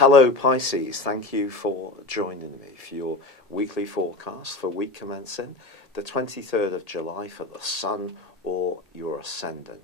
Hello Pisces, thank you for joining me for your weekly forecast for week commencing the 23rd of July for the Sun or your Ascendant.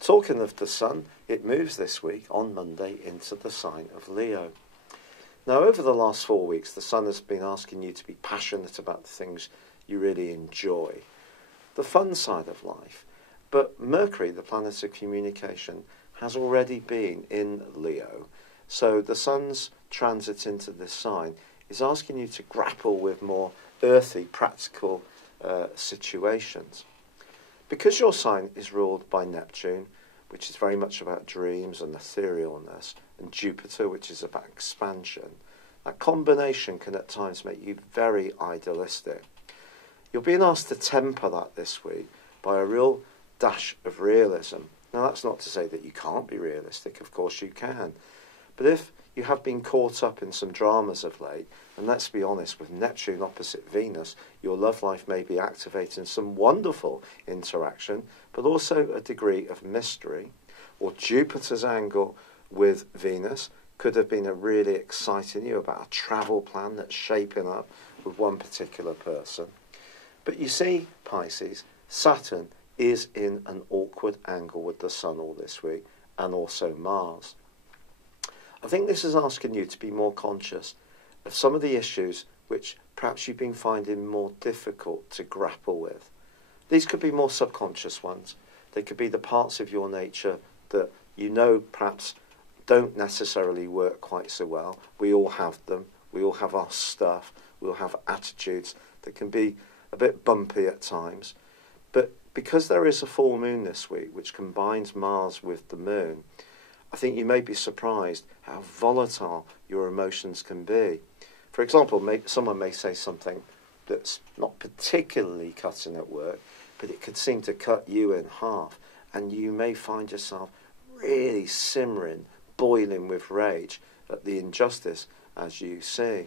Talking of the Sun, it moves this week on Monday into the sign of Leo. Now over the last 4 weeks the Sun has been asking you to be passionate about the things you really enjoy, the fun side of life, but Mercury, the planet of communication, has already been in Leo. So the Sun's transit into this sign is asking you to grapple with more earthy, practical situations. Because your sign is ruled by Neptune, which is very much about dreams and etherealness, and Jupiter, which is about expansion, that combination can at times make you very idealistic. You're being asked to temper that this week by a real dash of realism. Now that's not to say that you can't be realistic, of course you can. But if you have been caught up in some dramas of late, and let's be honest, with Neptune opposite Venus, your love life may be activating some wonderful interaction, but also a degree of mystery, or Jupiter's angle with Venus could have been really exciting you about a travel plan that's shaping up with one particular person. But you see, Pisces, Saturn is in an awkward angle with the Sun all this week, and also Mars. I think this is asking you to be more conscious of some of the issues which perhaps you've been finding more difficult to grapple with. These could be more subconscious ones. They could be the parts of your nature that you know perhaps don't necessarily work quite so well. We all have them. We all have our stuff. We all have attitudes that can be a bit bumpy at times. But because there is a full moon this week, which combines Mars with the moon, I think you may be surprised how volatile your emotions can be. For example, someone may say something that's not particularly cutting at work, but it could seem to cut you in half, and you may find yourself really simmering, boiling with rage at the injustice as you see.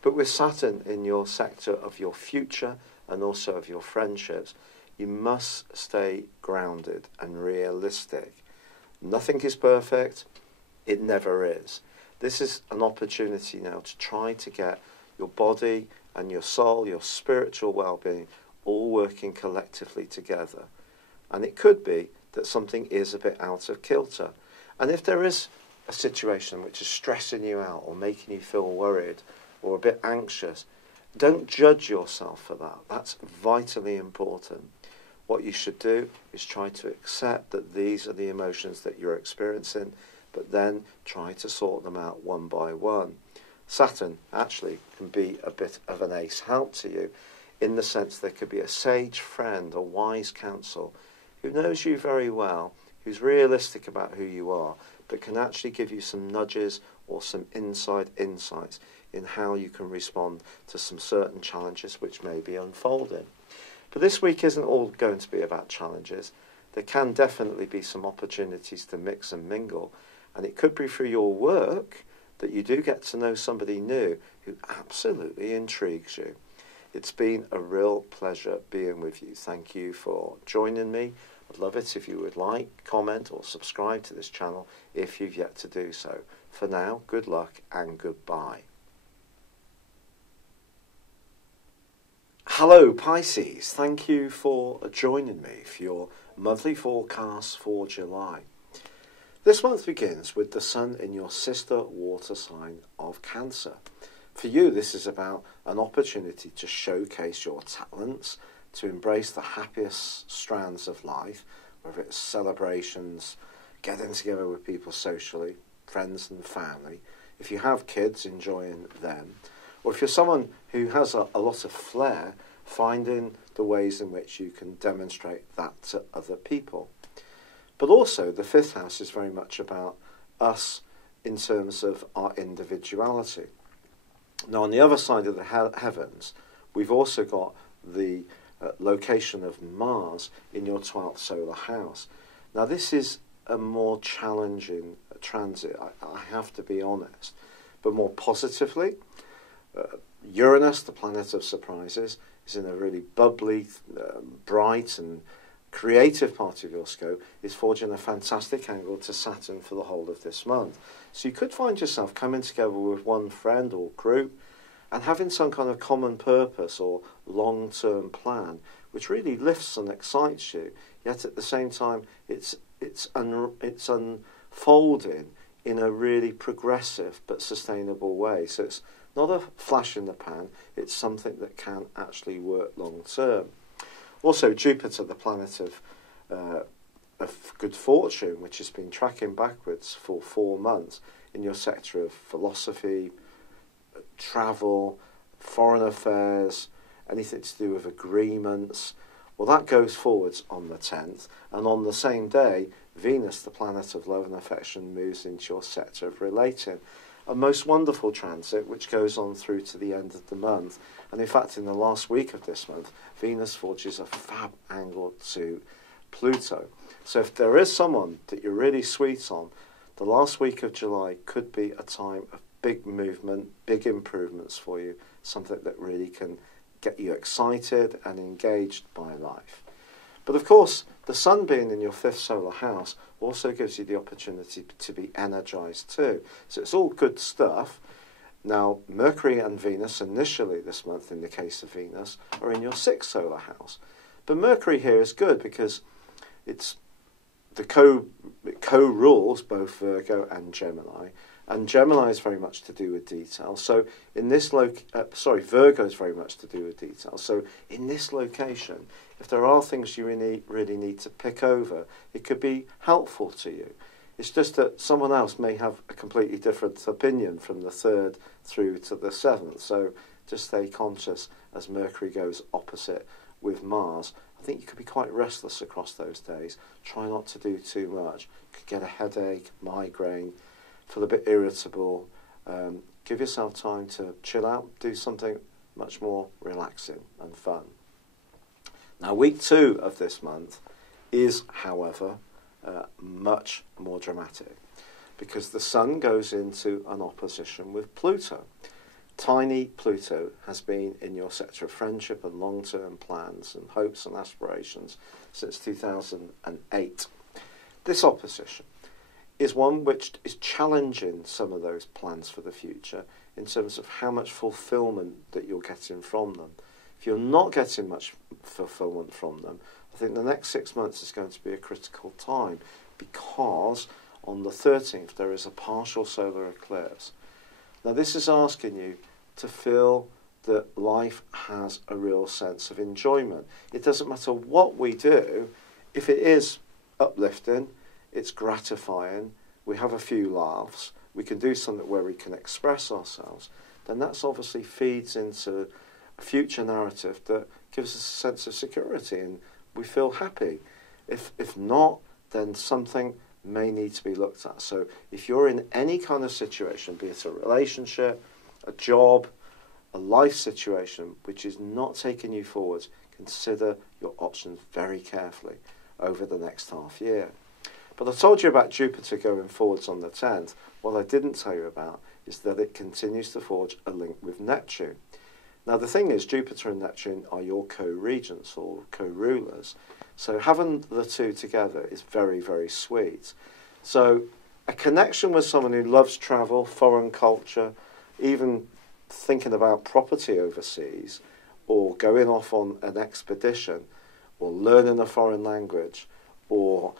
But with Saturn in your sector of your future and also of your friendships, you must stay grounded and realistic. Nothing is perfect. It never is. This is an opportunity now to try to get your body and your soul, your spiritual well-being, all working collectively together. And it could be that something is a bit out of kilter. And if there is a situation which is stressing you out or making you feel worried or a bit anxious, don't judge yourself for that. That's vitally important. What you should do is try to accept that these are the emotions that you're experiencing, but then try to sort them out one by one. Saturn actually can be a bit of an ace help to you in the sense there could be a sage friend, a wise counsel, who knows you very well, who's realistic about who you are, but can actually give you some nudges or some inside insights in how you can respond to some certain challenges which may be unfolding. But this week isn't all going to be about challenges. There can definitely be some opportunities to mix and mingle, and it could be through your work that you do get to know somebody new who absolutely intrigues you. It's been a real pleasure being with you. Thank you for joining me. I'd love it if you would like, comment or subscribe to this channel if you've yet to do so. For now, good luck and goodbye. Hello Pisces, thank you for joining me for your monthly forecast for July. This month begins with the Sun in your sister water sign of Cancer. For you, this is about an opportunity to showcase your talents, to embrace the happiest strands of life, whether it's celebrations, getting together with people socially, friends and family. If you have kids, enjoying them. Or if you're someone who has a lot of flair, finding the ways in which you can demonstrate that to other people. But also, the fifth house is very much about us in terms of our individuality. Now, on the other side of the heavens, we've also got the location of Mars in your 12th solar house. Now, this is a more challenging transit, I have to be honest. But more positively, Uranus, the planet of surprises, is in a really bubbly, bright and creative part of your scope is forging a fantastic angle to Saturn for the whole of this month. So you could find yourself coming together with one friend or group and having some kind of common purpose or long-term plan, which really lifts and excites you. Yet at the same time, it's unfolding in a really progressive but sustainable way. So it's not a flash in the pan, it's something that can actually work long term. Also, Jupiter, the planet of good fortune, which has been tracking backwards for 4 months in your sector of philosophy, travel, foreign affairs, anything to do with agreements, well, that goes forwards on the 10th, and on the same day, Venus, the planet of love and affection, moves into your sector of relating. A most wonderful transit which goes on through to the end of the month. And in fact, in the last week of this month, Venus forges a fab angle to Pluto. So if there is someone that you're really sweet on, the last week of July could be a time of big movement, big improvements for you, something that really can get you excited and engaged by life. But of course, the sun being in your 5th solar house also gives you the opportunity to be energized too. So it's all good stuff. Now, Mercury and Venus initially this month, in the case of Venus, are in your 6th solar house. But Mercury here is good because it's it co-rules both Virgo and Gemini. And Gemini is very much to do with detail. So in this Virgo is very much to do with detail. So in this location, if there are things you really need to pick over, it could be helpful to you. It's just that someone else may have a completely different opinion from the 3rd through to the 7th. So just stay conscious as Mercury goes opposite with Mars. I think you could be quite restless across those days. Try not to do too much. You could get a headache, migraine, feel a bit irritable. Give yourself time to chill out, do something much more relaxing and fun. Now, week 2 of this month is, however, much more dramatic because the Sun goes into an opposition with Pluto. Tiny Pluto has been in your sector of friendship and long-term plans and hopes and aspirations since 2008. This opposition is one which is challenging some of those plans for the future in terms of how much fulfillment that you're getting from them. If you're not getting much fulfillment from them, I think the next 6 months is going to be a critical time because on the 13th there is a partial solar eclipse. Now this is asking you to feel that life has a real sense of enjoyment. It doesn't matter what we do, if it is uplifting, it's gratifying, we have a few laughs, we can do something where we can express ourselves, then that's obviously feeds into a future narrative that gives us a sense of security and we feel happy. If not, then something may need to be looked at. So if you're in any kind of situation, be it a relationship, a job, a life situation which is not taking you forwards, consider your options very carefully over the next half year. But I told you about Jupiter going forwards on the 10th. What I didn't tell you about is that it continues to forge a link with Neptune. Now the thing is, Jupiter and Neptune are your co-regents or co-rulers. So having the two together is very, very sweet. So a connection with someone who loves travel, foreign culture, even thinking about property overseas, or going off on an expedition, or learning a foreign language, or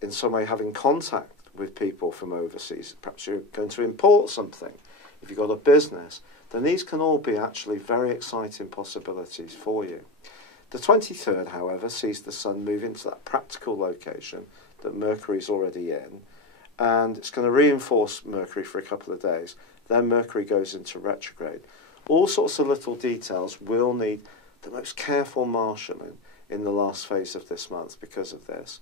in some way having contact with people from overseas. Perhaps you're going to import something. If you've got a business, then these can all be actually very exciting possibilities for you. The 23rd, however, sees the Sun move into that practical location that Mercury's already in, and it's going to reinforce Mercury for a couple of days. Then Mercury goes into retrograde. All sorts of little details will need the most careful marshalling in the last phase of this month because of this.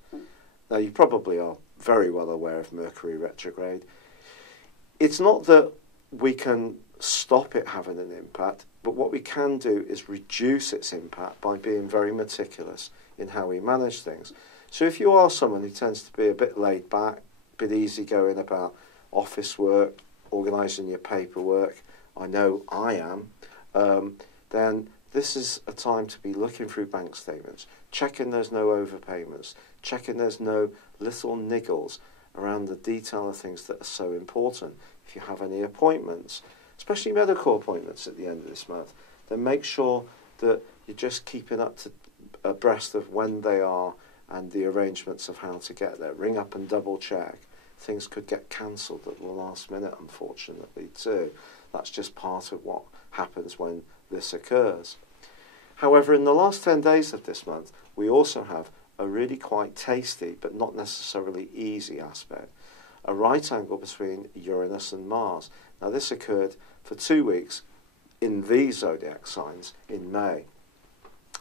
Now, you probably are very well aware of Mercury retrograde. It's not that we can stop it having an impact, but what we can do is reduce its impact by being very meticulous in how we manage things. So if you are someone who tends to be a bit laid back, a bit easygoing about office work, organising your paperwork, I know I am, then this is a time to be looking through bank statements, checking there's no overpayments, checking there's no little niggles around the detail of things that are so important. If you have any appointments, especially medical appointments at the end of this month, then make sure that you're just keeping up to abreast of when they are and the arrangements of how to get there. Ring up and double check. Things could get cancelled at the last minute, unfortunately, too. That's just part of what happens when this occurs. However, in the last 10 days of this month, we also have a really quite tasty, but not necessarily easy aspect. A right angle between Uranus and Mars. Now, this occurred for 2 weeks in these zodiac signs in May.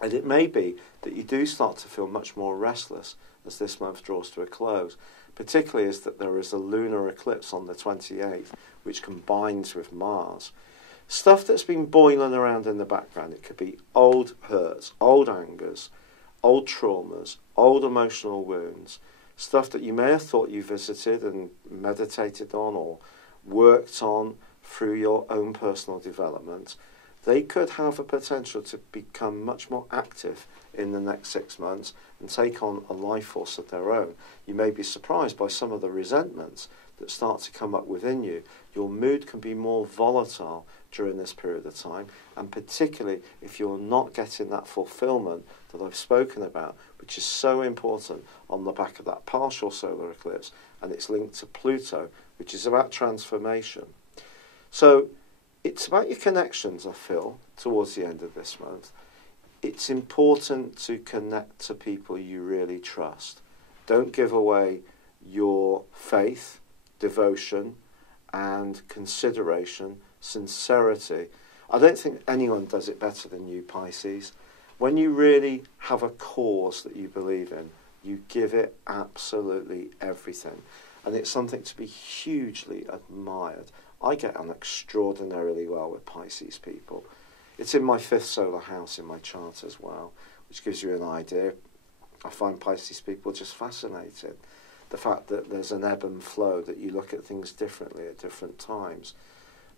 And it may be that you do start to feel much more restless as this month draws to a close, particularly as that there is a lunar eclipse on the 28th, which combines with Mars. Stuff that's been boiling around in the background, it could be old hurts, old angers, old traumas, old emotional wounds, stuff that you may have thought you visited and meditated on or worked on through your own personal development. They could have a potential to become much more active in the next 6 months and take on a life force of their own. You may be surprised by some of the resentments that start to come up within you. Your mood can be more volatile during this period of time, and particularly if you're not getting that fulfillment that I've spoken about, which is so important on the back of that partial solar eclipse, and it's linked to Pluto, which is about transformation. So it's about your connections, I feel, towards the end of this month. It's important to connect to people you really trust. Don't give away your faith, devotion, and consideration, sincerity. I don't think anyone does it better than you, Pisces. When you really have a cause that you believe in, you give it absolutely everything. And it's something to be hugely admired. I get on extraordinarily well with Pisces people. It's in my 5th solar house in my chart as well, which gives you an idea. I find Pisces people just fascinating. The fact that there's an ebb and flow, that you look at things differently at different times.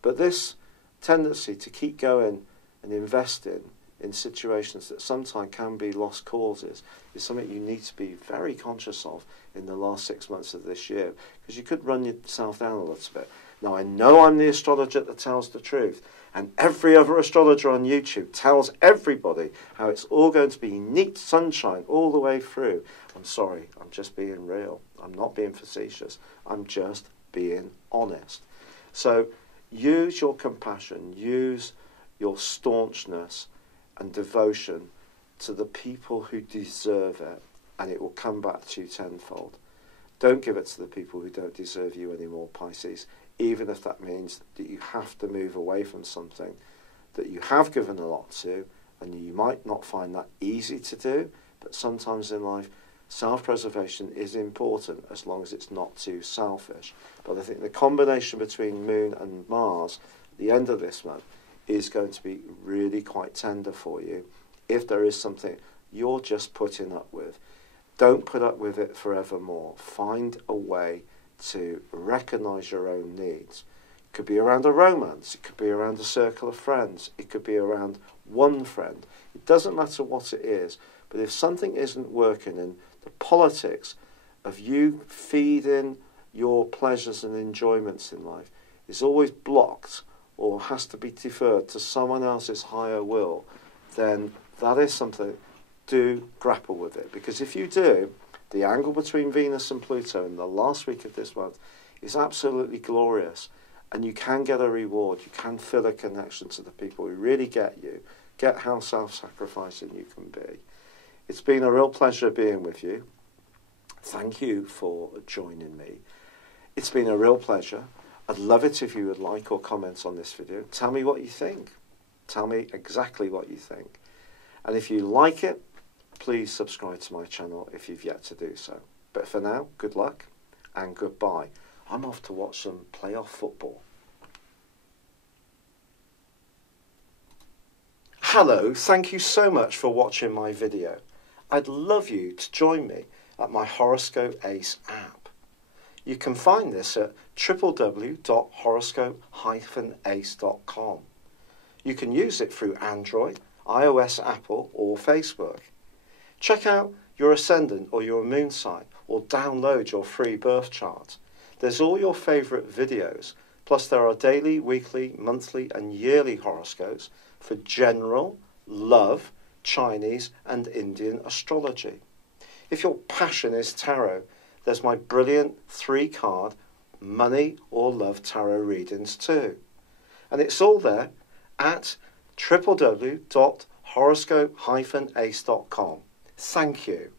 But this tendency to keep going and investing in situations that sometimes can be lost causes is something you need to be very conscious of in the last 6 months of this year, because you could run yourself down a little bit. Now, I know I'm the astrologer that tells the truth, and every other astrologer on YouTube tells everybody how it's all going to be neat sunshine all the way through. I'm sorry, I'm just being real. I'm not being facetious. I'm just being honest. So use your compassion, use your staunchness and devotion to the people who deserve it, and it will come back to you tenfold. Don't give it to the people who don't deserve you anymore, Pisces, even if that means that you have to move away from something that you have given a lot to, and you might not find that easy to do, but sometimes in life, self-preservation is important as long as it's not too selfish. But I think the combination between Moon and Mars at the end of this month is going to be really quite tender for you if there is something you're just putting up with. Don't put up with it forevermore. Find a way to recognise your own needs. It could be around a romance, it could be around a circle of friends, it could be around one friend. It doesn't matter what it is, but if something isn't working in the politics of you feeding your pleasures and enjoyments in life is always blocked or has to be deferred to someone else's higher will, then that is something, do grapple with it. Because if you do, the angle between Venus and Pluto in the last week of this month is absolutely glorious. And you can get a reward. You can feel a connection to the people who really get you, get how self-sacrificing you can be. It's been a real pleasure being with you. Thank you for joining me. It's been a real pleasure. I'd love it if you would like or comment on this video. Tell me what you think. Tell me exactly what you think. And if you like it, please subscribe to my channel if you've yet to do so. But for now, good luck and goodbye. I'm off to watch some playoff football. Hello, thank you so much for watching my video. I'd love you to join me at my Horoscope Ace app. You can find this at www.horoscope-ace.com. You can use it through Android, iOS, Apple or Facebook. Check out your ascendant or your moon sign, or download your free birth chart. There's all your favourite videos, plus there are daily, weekly, monthly and yearly horoscopes for general, love, Chinese and Indian astrology. If your passion is tarot, there's my brilliant 3-card money or love tarot readings too. And it's all there at www.horoscope-ace.com. Thank you.